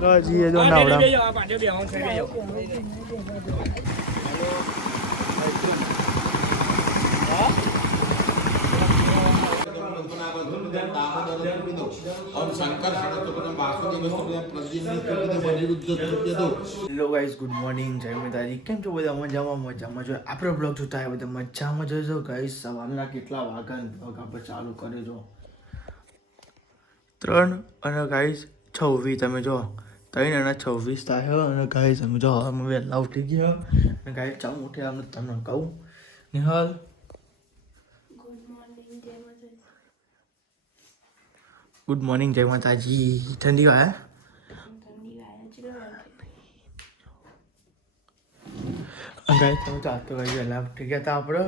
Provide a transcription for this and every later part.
જીએ જો Navda hello guys, good morning, જય માતાજી. કેમ છો બધા? મજામાં જો આપણો બ્લોગ જોતા હોય બધા મજામાં જોજો ગાઈઝ. સવારના કેટલા વાગ્યા બ્લોગ આપણે ચાલુ કરે જો 3 અને ગાઈઝ 26 તમે જો 3 અને 26 થાય અને ગાઈઝ અમે જો અમે વહેલા ઉઠી ગયા અને ગાઈઝ ચા ઉઠી અમે તમને કહું નિહાલ ગુડ મોર્નિંગ, જય માતાજી. ઠંડી વાય ગાઈઝ તમે તો આજ તો ગાઈઝ વહેલા ઉઠી ગયા હતા આપણે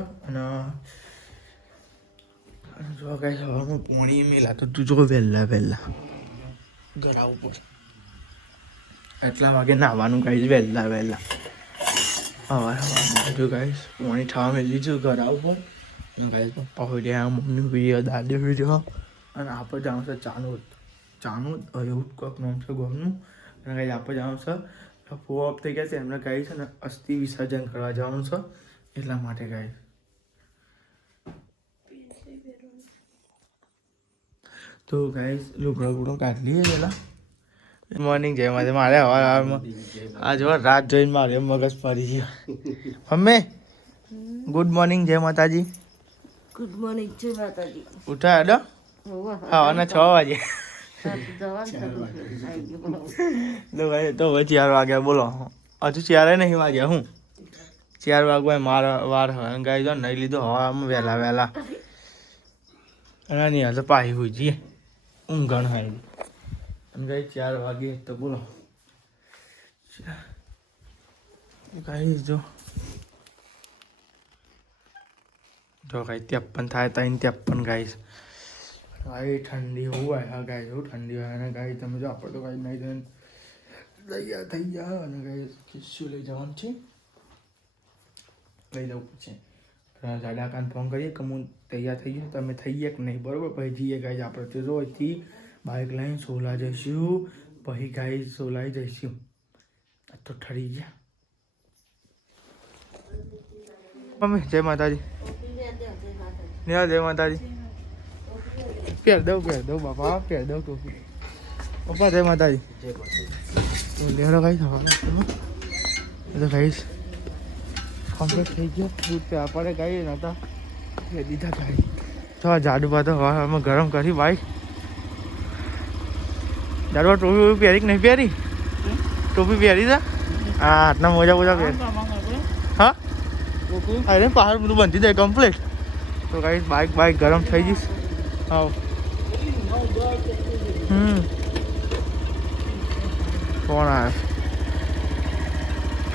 અને જો ગાઈઝ હવામાં પાણી મેલા તો તું જો વહેલા ઘર આવવું પડે એટલા વાગે નાહવાનું ગાઈઝ વહેલા હવા જો ગાઈઝ પાણી થવા મેલી છું ઘર આવવું પડે ગાઈઝ પપ્પા હોય રહ્યા મમ્મી હોય દાદી હોય રહ્યા અને આપણે જવાનું છે ચાનું એવું કોઈક નામ છે ગોમનું અને ગાઈઝ આપણે જવાનું છે ફો ઓફ થઈ ગયા છે એમને ગાઈઝ છે ને અસ્થિ વિસર્જન કરવા જવાનું છે એટલા માટે ગાઈઝ તો ગાઈઝ લુગડો કાઢી લઈએ પેલા. મોર્નિંગ જય માતા. મારે હવારમાં આ જો રાત જોઈને મારે મગજ ફરી ગયો. મમ્મી ગુડ મોર્નિંગ, જય માતાજી. ગુડ મોર્નિંગ, જય માતાજી. ઉઠા હેડો હવાના 6 વાગે તો હવે 4 વાગ્યા બોલો હજુ 4 નહીં વાગ્યા હું 4 વાગવા મારા વાર હોય ગાય જો નહીં લીધો હવામાં વહેલા અને નહીં હાલ તો પાહી હોય જઈએ ઊંઘણ હોય અને ગાય 4 વાગે તો બોલો ગાય જો ગાય 53 થાય 53 ગાઈશ ગાય ઠંડી હોય હા ગાય એવું ઠંડી હોય અને ગાય તમે જો આપણે તો ગાય નહીં તૈયાર થઈ ગયા અને ગાય ખિસ્સું લઈ જવાનું છે લઈ જવું પછી જાડા કાન ફોન કરીએ કે હું તૈયાર થઈ ગયો તમે થઈ ગયા કે નહીં બરાબર પછી જઈએ ગાય આપણે તો જો અહીંથી બાઇક લઈને સોલા જઈશું પછી ગાય સોલાઈ જઈશું તો ઠરી ગયા. મમ્મી જય માતાજી. જય માતાજી. પહેર દઉં બાપા પહેર દઉં ટોપી પપ્પા જય માતાજી. લેડો ખાઈ થવાના તો ખાઈશ કમ્પ્લીટ થઈ ગયો દૂધ પે આપણે ગાઈ નતા દીધા ગાડી તો જાડુ પાતો હવામાં ગરમ કરી બાઈક જાડવા ટોપી પહેરી કે નહીં પહેરી ટોપી પહેરી છે હા આટલા મોજા પહેરી હા અરે પહાડ બધું બનતી જાય કમ્પ્લીટ તો ગાઈશ બાઈક ગરમ થઈ જઈશ હા કોણ આવે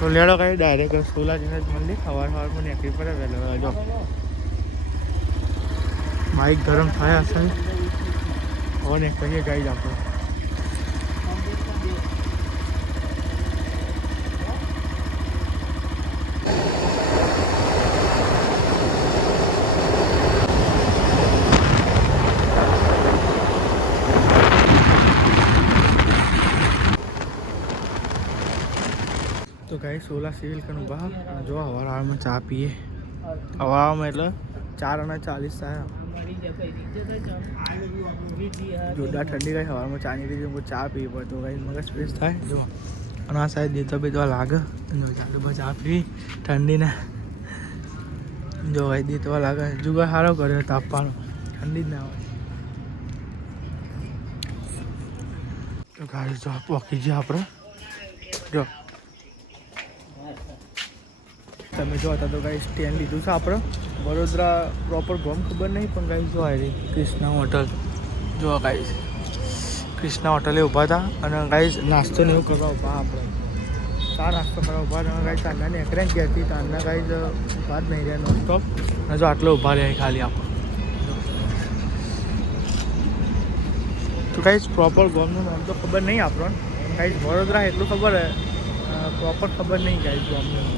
તો લેડો કઈ ડાયરેક્ટ સોલાજીને જ મળી સવારમાં નીકળી પડે વહેલો જો બાઈક ગરમ થાય હશે હવે ને કહીએ ગાઈ જ આપણે તો ગાઈ સોલા સિવિલ કનું બહાર અને જો હવામાં ચા પીએ હવામાં એટલે 4:40 થાય જોરદાર ઠંડી ગઈ હવામાં ચાની લીધી ચા પીએ પડે તો ગાઈ મગજ ફ્રેશ થાય જો અને આ સાઈડ દેતો બેતો લાગે ચાલુ ચા પી ઠંડીને જો ગાઈ દેતો લાગે જુગાર સારો કર્યો તાપવાનો ઠંડી જ ના આવે તો ગાડી જો પોકી ગયા આપણે જો તમે જો હતા તો ગાઈ સ્ટેન્ડ લીધું છે આપણે વડોદરા પ્રોપર ગોમ ખબર નહીં પણ ગાઈ જો આવી કૃષ્ણા હોટલ જો ગાઈ કૃષ્ણા હોટલે ઊભા હતા અને ગાઈ નાસ્તો ને એવું કરવા ઊભા આપણે ચા નાસ્તો કરવા ઊભા હતા ગાઈ તાંડા ને એકરે ગયાથી તાંડા ગાઈ ઊભા જ નહીં રહ્યા નોન સ્ટોપ અને જો આટલો ઊભા રહ્યા ખાલી આપણે તો ગાઈ પ્રોપર ગોમનું નામ તો ખબર નહીં આપણને ગાઈ વડોદરા એટલું ખબર હે પ્રોપર ખબર નહીં ગાઈ ગોમનું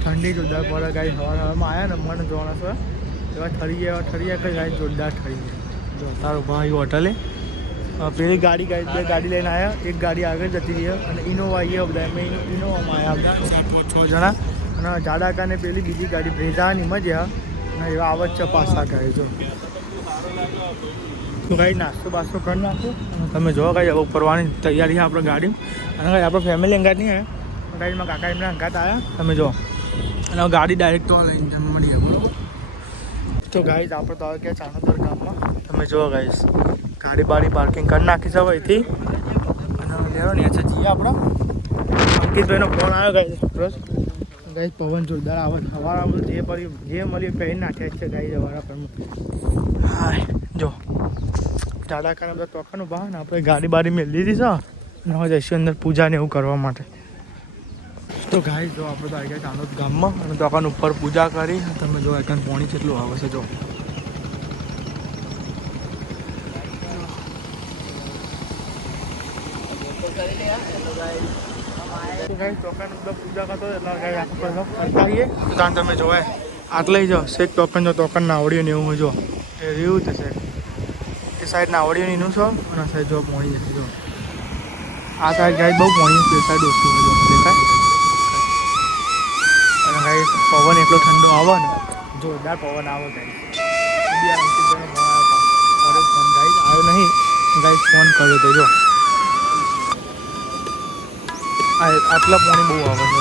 ઠંડી જોરદાર પડે ગાઈ હવામાં આવ્યા ને મને જોવાના છે એવા ઠરી ગયા કે ગાઈ જોરદાર ઠરી ગયા જો તારો ભાઈ હોટલે પેલી ગાડી બે ગાડી લઈને આવ્યા, એક ગાડી આગળ જતી રહી અને ઇનોવા આવ્યા બધા. અમે ઇનોવામાં આવ્યા હતા 4-5-6 જણા અને જાડાકાને પેલી બીજી ગાડી બ્રેઝાની મજા અને એવા આવત છે પાછા ગાય. જો તો ગાડી નાસ્તો બાસ્તો કરી નાખો અને તમે જો ગાડી હવે ફરવાની તૈયારી છે આપણે ગાડી. અને ગાડી આપણે ફેમિલી અંગાત નહીં આવે, ગાડીમાં કાકા એમના અંગાત આવ્યા તમે જો. અને ગાડી ડાયરેક્ટ તો લઈને તમે મળી બરાબર. તો ગાઈઝ આપણે તો આવે ક્યાં ચાણોદર ગામમાં તમે જો ગાઈઝ ગાડી બાડી પાર્કિંગ કરી નાખી છે અહીંથી. અને લેરો ને છે જઈએ આપણે. અંકિતભાઈનો ફોન આવ્યો ગાઈઝ. ગાઈઝ પવન જોરદાર આવે સવારમાં જે મળ્યું પહેરી નાખ્યા છે ગાઈઝ અમારા પર. હા જો જાડા કારણે બધા તોખાનું ભાવ ને આપણે ગાડી બાડી મેળવી દીધી છે અને હવે જઈશું અંદર પૂજા ને એવું કરવા માટે. તો ગાઈઝ જો આપણે તો આવી ગયા ચાણોદ ગામમાં અને તોકાન ઉપર પૂજા કરી. તમે જો એકન પાણી કેટલું આવે છે જો. ટોકન પૂજા કરતો એટલે કારણ તમે જોવાય આટલે જાઓ શેખ ટોકન જો ટોકન ના આવડ્યું ને એવું જો એવું થશે. એ સાઈડ ના આવડ્યું એનું છો અને આ સાઈડ જો પોણી જશે જો. આ સાઈડ ગાય બહુ પોણી છે, સાઈડ ઓછું જો દેખાય. અને ગાય પવન એટલો ઠંડો આવે ને જોરદાર પવન આવે ગાય. ફોન ગાય આવ્યો નહીં, ગાય ફોન કર્યો તો જો આટલા પાણી બહુ આવે છે.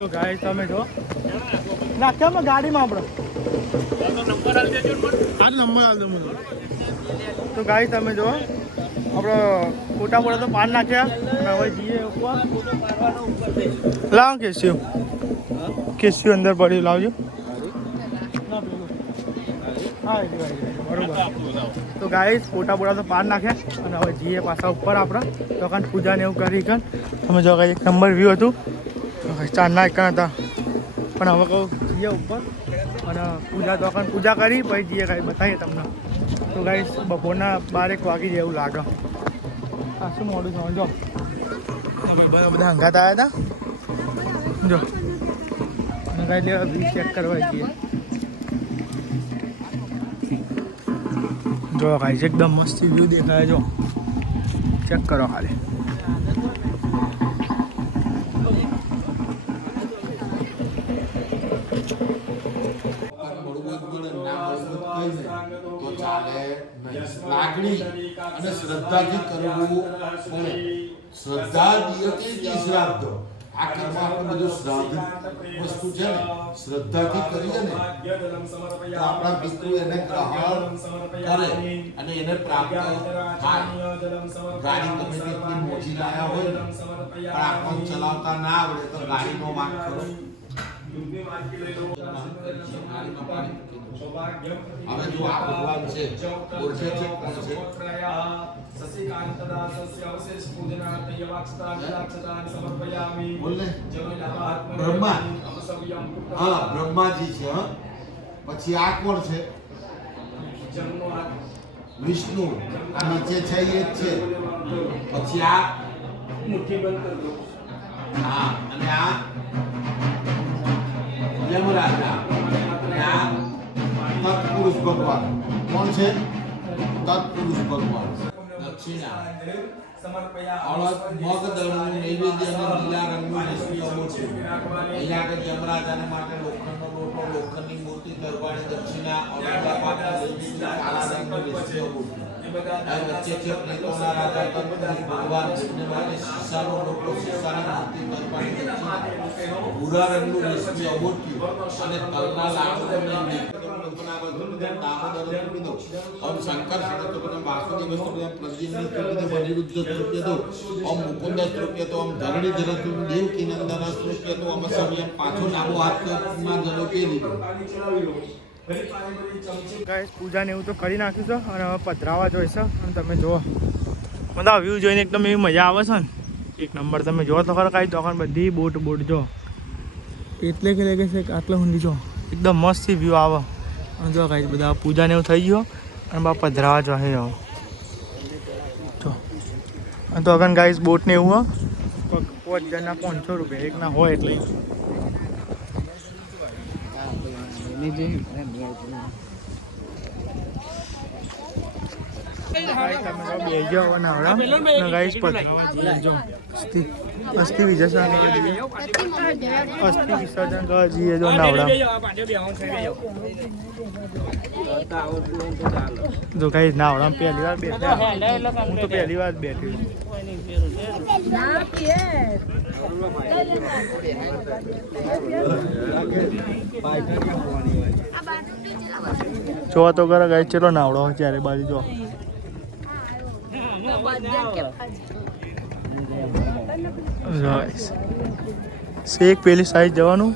તો ગાઈસ તમે જો નાખ્યા ગાડીમાં આપણે નંબર આલ દો મને. તો ગાઈસ તમે જો આપણે ફોટા ફોટા તો પાન નાખ્યા અને હવે જઈએ ઉપર. લાવ કેસ્યુ અંદર પડ્યું લાવજો. હા બરોબર. તો ગાઈસ ફોટા ફોટા તો પાન નાખ્યા અને હવે જઈએ પાછા ઉપર આપણે તો કાન પૂજા ને એવું કરી કન. તમે જો એક નંબર વ્યૂ હતું ચાંદના એક હતા પણ હવે કહું જઈએ ઉપર અને પૂજા કરી પછી જઈએ કાંઈ બતાવીએ તમને. તો ગાઈસ બપોરના 12-1 વાગી જાય એવું લાગે. આ શું મોડું સમજો બધા હંગાત આવ્યા હતા જો. અને કાંઈ લેવા વ્યૂ ચેક કરવા જઈએ. જો ગાઈસ એકદમ મસ્ત વ્યૂ દેખાય જો, ચેક કરો ખાલી. લાગણી અને શ્રદ્ધાથી કરવું પડે. શ્રદ્ધા દિયતે શ્રાદ્ધ. આ કર્મ આપણે બધું શ્રાદ્ધ વસ્તુ છે ને શ્રદ્ધાથી કરીએ ને તો આપણા પિતૃ એને ગ્રહણ કરે અને એને પ્રાપ્ત થાય. ગાડી તમે કેટલી મોજી લાયા હોય ને પણ આપણને ચલાવતા ના આવડે તો ગાડીનો માર્ગ કરો. હવે જો આ ભગવાન છે ઓળખે છે કોણ છે? બ્રહ્મા. હા બ્રહ્માજી છે. પછી આ કોણ છે? વિષ્ણુ. આ નીચે છે એ જ છે. પછી આ હા અને આ યમરાજા અને આ તત્પુરુષ ભગવાન. કોણ છે? તત્પુરુષ ભગવાન. દક્ષિણા મગદળનું નૈવેદ્ય અને લીલા રંગનું રેશમી અમૂર્તિ. અહીંયા આગળ યમરાજાને માટે લોખંડનો લોટો, લોખંડની મૂર્તિ, દરબારી દક્ષિણા, કાળા રંગની રેશમી અમૂર્તિ. વચ્ચે છે પ્રેતોના રાજા તત્પુરુષ ભગવાન, જેમને માટે શીશાનો લોટો, શીશાની મૂર્તિ, દરબારી દક્ષિણા, ભૂરા રંગનું રેશમી અમૂર્તિ અને તલના લાડુ અને પદ્મનાભ સ્તુતિદમ દામોદર સ્તુતિદમ ઓમ શંકર સ્તુતિદમ વાસુદેવ સ્તુતિદમ પ્રદ્યુમ્ન સ્તુતિદમ અનિરુદ્ધ સ્તુત્યતો ઓમ મુકુંદ સ્તુત્યતો ઓમ ધરણીધર સ્તુતિદમ દેવકીનંદન સ્તુત્યતો ઓમ સમયમ પાછો ડાબો હાથમાં જલોકે લીધો. ગાઈસ પૂજા ને એવું તો કરી નાખ્યું છે અને હવે પધરાવા જોઈશે અને તમે જુઓ બધા વ્યૂ જોઈને એકદમ એવી મજા આવે છે ને એક નંબર. તમે જો તો ખરા કાંઈ દોકાન બધી બોટ જો એટલે કે લાગે છે આટલા ઊંડી જો એકદમ મસ્ત વ્યૂ આવે. અને જો કાંઈ બધા પૂજા ને એવું થઈ ગયો અને બા પધરાવા જો હે જો અને તો અગર ગાઈસ બોટ ને એવું હોય 5 જણના 500 રૂપિયા એકના હોય એટલે અસ્થિ વિસર્જન કરવા જઈએ જો નાવડા જો કઈ નાવડા પહેલી વાર બેઠા હું તો પહેલી વાર બેઠી જો તો કરે ગાય ચલો નાવડો ચારે બાજુ જો શેખ પેલી સાઈડ જવાનું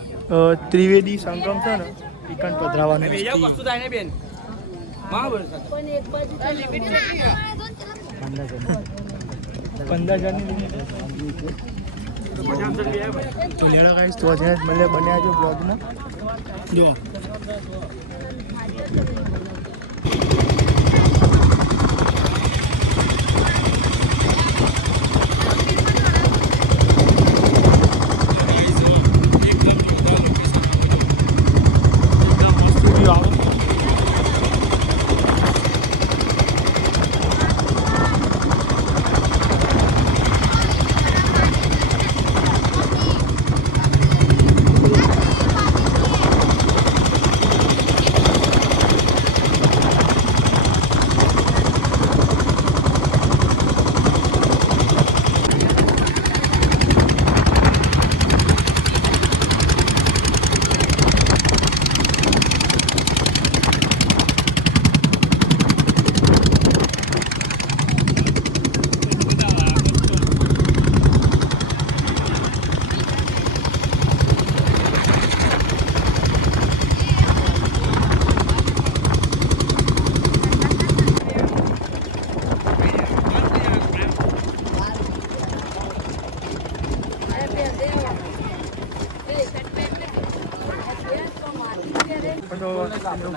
ત્રિવેદી સંગમ છે ને ઈકન પધરાવાનું 15 જણની તો લેણા ગાઈસ તો છે મને બન્યા જો બ્લોગમાં જો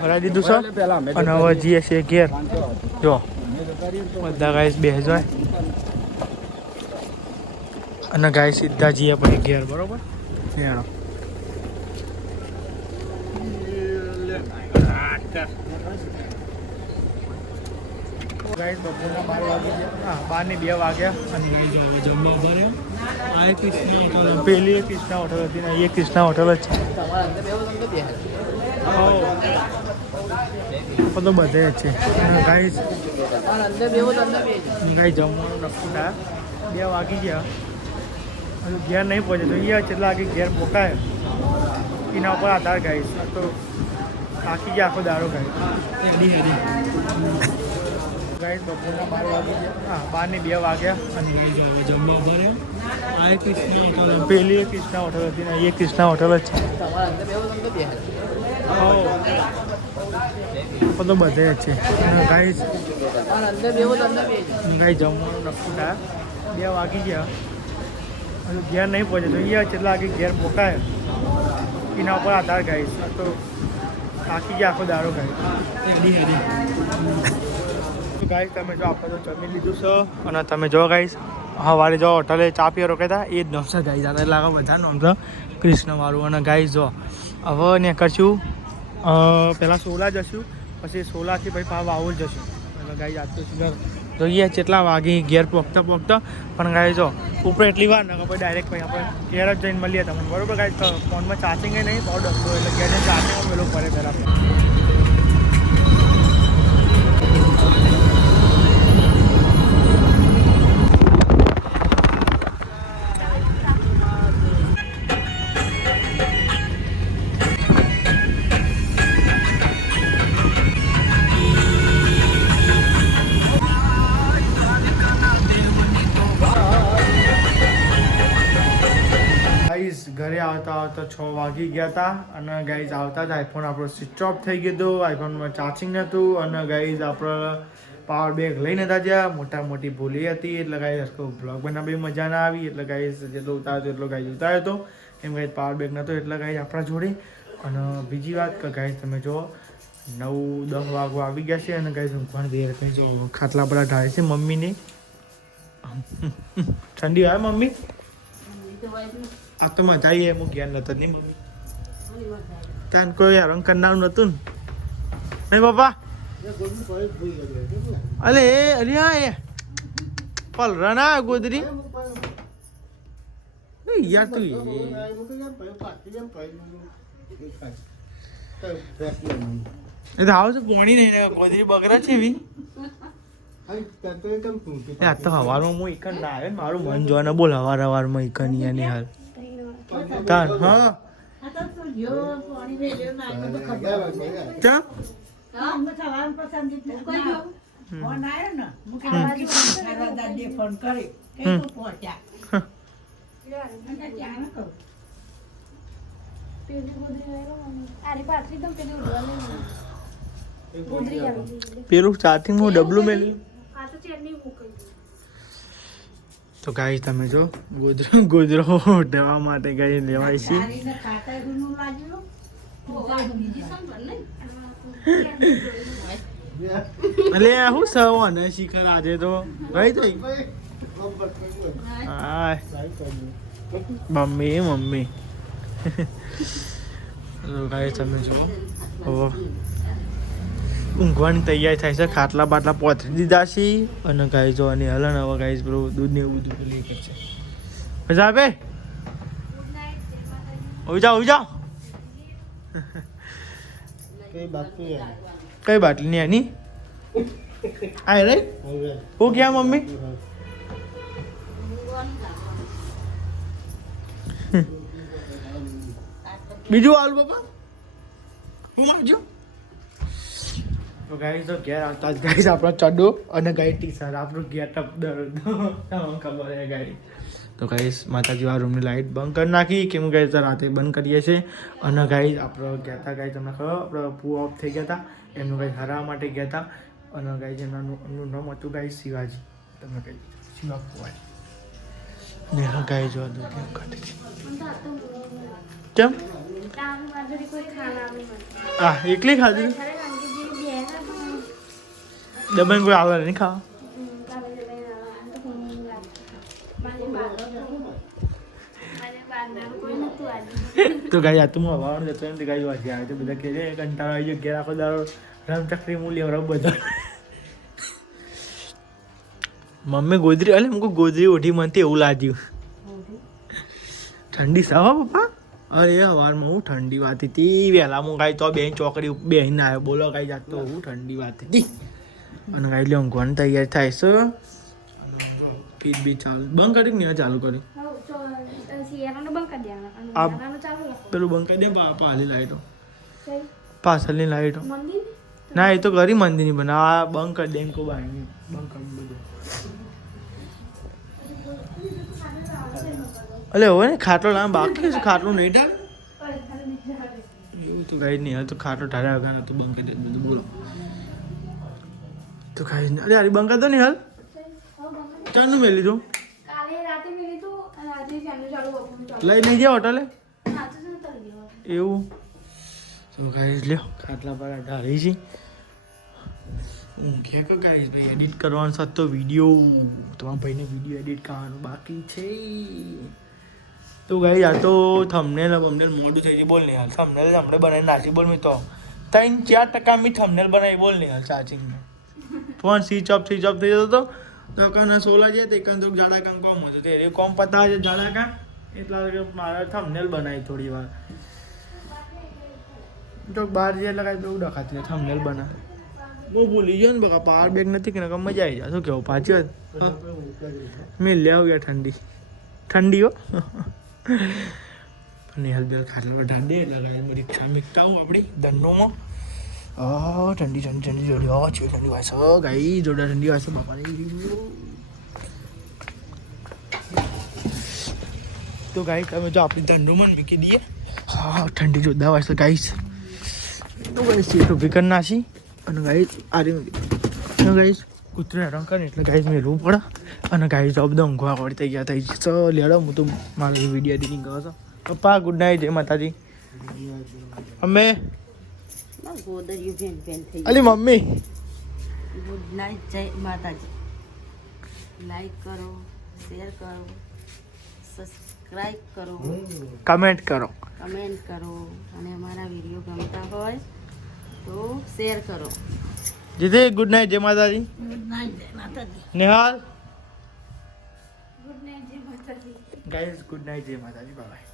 ભરાઈ દીધું છે અને હવે જઈએ છીએ ઘેર જો બધા ગાઈસ બેસજો અને ગાઈસ સીધા જઈએ પછી ઘેર બરોબર ગાઈસ બપોરના 12 વાગી ગયા 12 ને 2 વાગ્યા અને જમવા ભર્યો આ કૃષ્ણા હોટલ પેલી કૃષ્ણા હોટલ હતી ને એ કૃષ્ણા હોટલ જ છે તો બધે જ છે ગાઈસ જમવાનું નક્કી થાય 2 વાગી ગયા હજુ ઘેર નહીં પહોંચે તો અહીંયા કેટલા વાગે ઘેર પોકાય એના ઉપર આધાર ગાઈસ તો થાકી ગયા આખો દાડો ગાઈસ ગાઈસ બપોરના 12 વાગી ગયા 12 ને 2 વાગ્યા અને જમવા ભર્યો આ કૃષ્ણા હોટલ પેલી કૃષ્ણા હોટલ હતી ને એ કૃષ્ણા હોટલ જ છે તો બધે જ છે ગાઈસ જમવાનું નક્કી થાય 2 વાગી ગયા હજુ ઘેર નહીં પહોંચે તો અહીંયા કેટલા વાગે ઘેર પોકાય એના ઉપર આધાર ગાઈસ તો થાકી ગયા આખો દાડો ગાઈસ ગાઈસ તમે જો આપણે તો જમી લીધું છે અને તમે જો ગાઈસ સવારે જો હોટલે ચા પીવા રોકાતા એ જ નામ છે ગાઈસ આ લાગે બધા નામ છે કૃષ્ણવાળું અને ગાઈસ જો હવે ને કરશું પહેલાં સોલા જશું પછી સોલાથી પછી વાવોલ જશું એટલે ગાઈસ આજ તો જોઈએ કેટલા વાગે ઘેર પહોંચતા પણ ગાઈસ જો ઉપર એટલી વાર ને પછી ડાયરેક્ટ પછી આપણે ઘેર જ જઈને મળીએ તમને બરોબર ગાઈસ ફોનમાં ચાર્જિંગ નહીં બહુ ડરતો એટલે ઘેર જઈને ચાર્જિંગ પેલો પડે પહેલાં આવતા 6 વાગી ગયા હતા અને ગાઈઝ આવતા જ આઈફોન આપણો સ્વિચ ઓફ થઈ ગયો હતો. આઈફોનમાં ચાર્જિંગ નહોતું અને ગાઈઝ આપણે પાવર બેગ લઈને હતા જ્યાં મોટી ભૂલી હતી. એટલે ગાઈઝ બ્લોગ બનાવવી મજા ના આવી. એટલે ગાઈઝ જેટલો ઉતાર્યો એટલો ગાઈઝ ઉતાર્યો હતો. કેમ ગાઈઝ પાવર બેગ નહોતો એટલે ગાઈઝ આપણા જોડે. અને બીજી વાત કે ગાઈઝ તમે જો 9-10 વાગવા આવી ગયા છે અને ગાઈઝ ઊંઘવાનું બે કંઈ જો ખાટલા બધા ઢાળે છે મમ્મીને. ઠંડી આવે મમ્મી? આ તો મજા આવી એમ જ્ઞાન નતો નહીં મમ્મી. ત્યાં કોઈ હેરાન કરનારું નતું ને નહીં બાપા? અરે અરે હા એ પલરા ના ગોદરી યાર તું એ તો આવ છે પોણી નહીં ગોદરી બગરા છે એવી. આ તો હવારમાં હું એકન ના આવે મારું મન જોવાને બોલ હવારમાં એકન ની હાલ તાર હા ચા પેલું ચાર્જિંગ હું ડબલું મેળવ્યું. તો ગાઈસ તમે જો ગોદરો દેવા માટે ગાઈ લેવાય છે. એટલે શું સવા ને શિખર આજે તો ભાઈ થઈ મમ્મી ગાઈસ તમે જો હવે ઊંઘવાની તૈયારી થાય છે. ખાટલા બાટલા પોતરી દીધા છે અને ગાય જો અને હલન હવે ગાઈસ પેલું દૂધ ને એવું બધું પેલી કરશે. મજા આવે? ઉઈ જાઓ કઈ બાટલી ની આની આ રે હું ક્યાં મમ્મી? બીજું આલુ બાપા હું માગજો. તો ગાઈસ તો ઘેર આવતા જ ગાઈસ આપણો ચડ્ડો અને ગાઈ ટી-શર્ટ આપણું ગેટઅપ ખબર હે ગાઈસ. તો ગાઈસ માતાજી આ રૂમની લાઈટ બંધ કરી નાખી કેમ ગાઈસ રાતે બંધ કરીએ છીએ. અને ગાઈસ આપણે ગયા હતા ગાઈસ તમને ખબર આપણે પૂ ઓફ થઈ ગયા હતા એમનું ગાઈસ હરાવવા માટે ગયા હતા. અને ગાઈસ એમનું નામ હતું ગાઈસ શિવાજી. તમે કહી શિવા કુવાય ને હા ગાઈસ જો દૂધ એમ કાઢે છે કેમ? હા એકલી ખાધી દબાઈ કોઈ આવે નહીં ખાવા. તો ગાઈ આ તું હવાનું જતો એમ ગાઈ વાંચી આવે તો બધા કહે કંટાળો આવી ગયો ઘેર આખો દાડો રમચક્રી મૂલ્ય રમ બધા. મમ્મી ગોદરી અલે મુકો ગોદરી ઓઢી મનથી એવું લાગ્યું. ઠંડી સાવા પપ્પા? અરે હવારમાં હું ઠંડી વાતી હતી વહેલા હું ગાઈ તો બેન ચોકડી બેહીને આવ્યો બોલો ગાઈ જાત તો હું ઠંડી વાતી હતી. અને ગાઈ લે ઊંઘવાની તૈયારી થાય છે. ફીટ બી ચાલુ બંધ કરી ને ચાલુ કરી પેલું બંધ કરી દે પાછળની લાઈટો પાછળની લાઈટો ના એ તો કરી મંદિરની બને આ બંધ કરી દે એમ કહું બાઈ બંધ કરી બધું. અલે હવે ને ખાટલો લાવ બાકી છે ખાટલું નહીં ઢાળ એવું તો ગાઈ નહીં હાલ તો ખાટલો ઢાળ્યા વગર તો બંધ કરી દે બધું બોલો. તો ગાઈ અરે અરે બંધ કરી દો ને હાલ ચાનું મેં લીધું લઈ નહીં જાય હોટલે એવું. તો ગાઈસ લ્યો ખાટલા પર ઢાળી છે ઊંઘે કે ગાઈસ ભાઈ એડિટ કરવાનો સાથ તો વિડીયો તમારા ભાઈને વિડીયો એડિટ કરવાનું બાકી છે. તો ગાઈસ આ તો થંબનેલ મોડું થઈ ગયું બોલ નહીં હાલ થંબનેલ આપણે બનાવી નાખી બોલ મેં તો 3-4% મેં થંબનેલ બનાવી બોલ નહીં હાલ ચાર્જિંગમાં ફોન સ્વિચ ઓફ થઈ જતો હતો તો કાના સોલા છે તે કાન તો જાડા કામ કોમ હતો તે કોમ પતા છે જાડા કામ એટલા મારા થંબનેલ બનાવી થોડી વાર તો બહાર જે લગાવી બહુ ડખાતી થંબનેલ બનાવે હું ભૂલી ગયો ને બકા પાવર બેગ નથી કે મજા આવી જાય શું કેવું પાછી વાત મેં લે આવ્યા ઠંડી હો નેહલ બેલ ખાટલા ઢાંડે લગાવી રિક્ષા મીકતા હું આપણી ધનોમાં ઠંડી જોડી છે ઠંડી વાય છે ગાઈ જોડા ઠંડી વાય છે બાપા તો ગાઈસ અમે જો આપણી ધંધોમાં મૂકી દઈએ. હા ઠંડી જોરદાર હોય છે ગાઈસ. તો ગાઈસ સીટ ઊભી કરી નાખી અને ગાઈસ આરી ગાઈસ કૂતરે હેરાન કરે એટલે ગાઈસ મેળવું પડે. અને ગાઈસ આ બધા ઊંઘવા વળી થઈ ગયા થઈ છે. લેડો હું તો મારી વિડીયો એડિટિંગ કરો છો. પપ્પા ગુડ નાઇટ, જય માતાજી. અમે ગોદરિયું ભેન ભેન થઈ અલી મમ્મી ગુડ નાઇટ, જય માતાજી. લાઈક કરો, શેર કરો, સબસ્ક્રાઈબ કરો, કમેન્ટ કરો. કમેન્ટ કરો અને અમારા વિડીયો ગમતા હોય તો શેર કરો. જીતે ગુડ નાઇટ, જય માતાજી. ગુડ નાઇટ, જય માતાજી. નિહાલ ગુડ નાઇટ, જય માતાજી. ગાઈસ ગુડ નાઇટ, જય માતાજી. Bye bye.